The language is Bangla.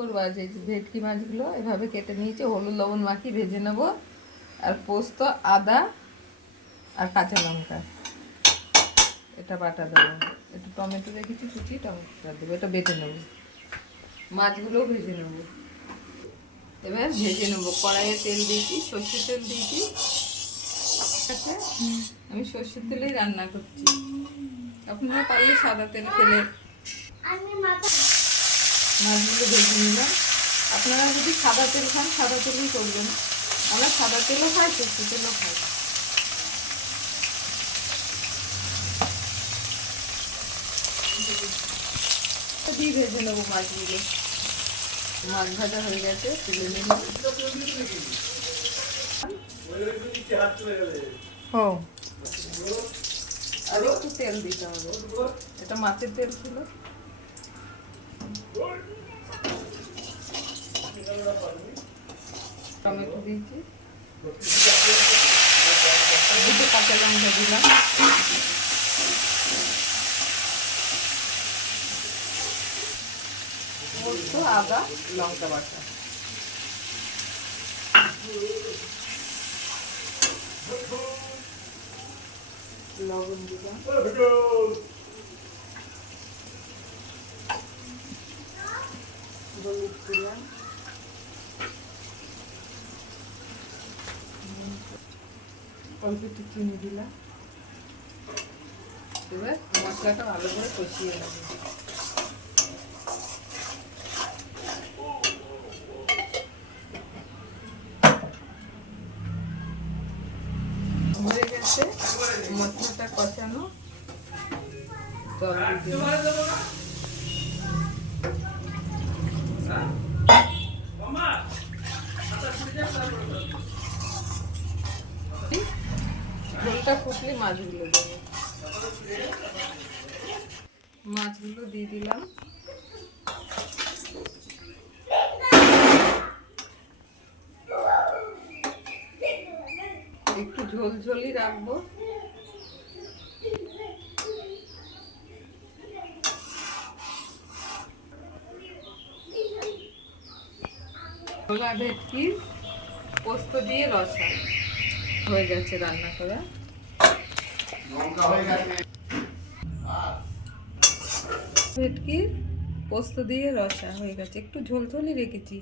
করবো আজ এই ভেটকি মাছগুলো এভাবে কেটে নিয়েছি, হলুদ লবণ মাখিয়ে ভেজে নেবো। আর পোস্ত, আদা আর কাঁচা লঙ্কা এটা বাটা দেবো। একটু টমেটো রেখেছি, কুচি টমেটোটা দেবো, এটা বেটে নেবো। মাছগুলোও ভেজে নেবো। এবার ভেজে নেবো। কড়াইয়ে তেল দিয়েছি, সর্ষের তেল দিয়েছি। আমি সর্ষের তেলেই রান্না করছি, আপনারা পারলে সাদা তেল ফেলে। মাছগুলো ভেজে নিলাম। আপনারা যদি সাদা তেল খান সাদা তেলই করবেন। আমরা সাদা তেলও খাই, সর্ষের তেলও খাই। দিয়ে ভেজে নেবো মাছগুলো। মাছ ভাজা হয়ে গেছে, তুলে নিলাম। ও, আর একটু তেল দিতে হবে, এটা মাছের তেল ছিল। টমেটো দিয়েছি, দুটো কাঁচা লঙ্কা দিলাম, পোস্ত, আদা, লঙ্কা বাটা, লবণ দিলাম, হলুদ দিলাম, অল্প একটু চিনি দিলাম। এবার মশলাটা ভালো করে কষিয়ে নেব। হয়ে গেছে মশলাটা কষানো। ঝোলটা ফুটলে মাছগুলো দেবো। মাছগুলো দিয়ে দিলাম। একটু ঝোল ঝোলই রাখবো। ভেটকি পোস্ত দিয়ে রসা হয়ে গেছে রান্না করা। ভেটকি পোস্ত দিয়ে রসা হয়ে গেছে, একটু ঝোল ঝোলই রেখেছি।